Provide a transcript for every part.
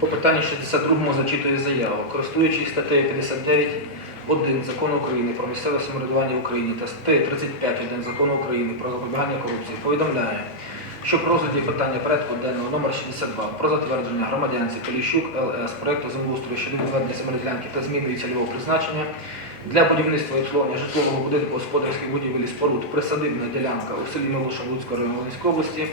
По питанню 62 зачитую заяву. Користуючись статтею 59.1 Закону України про місцеве самоврядування в Україні та статтею 35.1 Закону України про запобігання корупції, повідомляю, що в розгляді питання порядку денного номер 62 про затвердження громадянці Поліщук ЛС проекту землеустрою щодо відведення земельної та зміни цільового призначення для будівництва і обслуговування житлового будинку господарських будівель і споруд присадибна ділянка у селі Милуша Луцького району Волинської області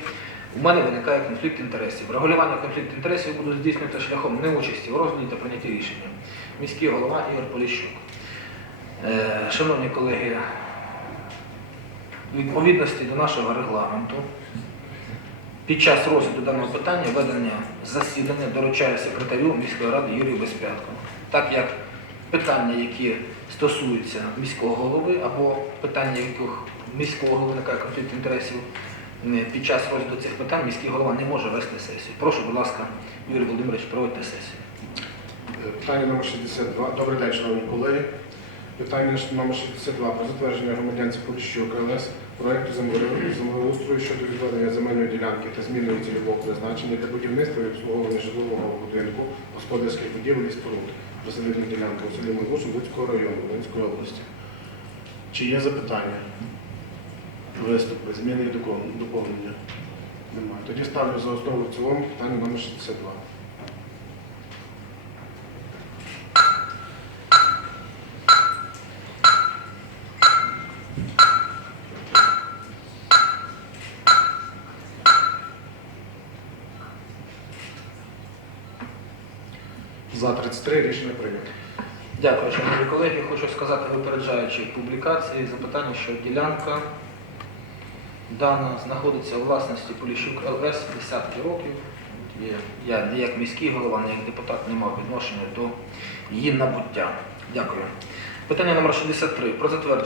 у мене виникає конфлікт інтересів. Регулювання конфлікту інтересів буду здійснювати шляхом неучасті у розгляді та прийнятті рішення. Міський голова Ігор Поліщук. Е, Шановні колеги, відповідності до нашого регламенту, під час розгляду даного питання ведення засідання доручає секретарю міської ради Юрію Безпятку. Так як питання, які стосуються міського голови або питання, яких міського голови конфлікт інтересів, під час розгляду цих питань міський голова не може вести сесію. Прошу, будь ласка, Юрій Володимирович, проводьте сесію. Питання номер 62. Добрий день, шановні колеги. Питання номер 62 про затвердження громадянці Поліщук ЛС проекту землеустрою щодо відведення земельної ділянки та зміни цільового призначення для будівництва і обслуговування житлового будинку, господарських будівель і споруд. Присадибна ділянка у селі Милушу Луцького району Волинської області. Чи є запитання? Виступи, зміни і доповнення? Немає. Тоді ставлю за основу в цілому питання номер 62. За 33 рішення прийнято. Дякую, шановні колеги. Хочу сказати, випереджаючи публікації, запитання, що ділянка дана знаходиться у власності Поліщук ЛС десятки років. Я не як міський голова, не як депутат не мав відношення до її набуття. Дякую. Питання номер 63. Про затвердження.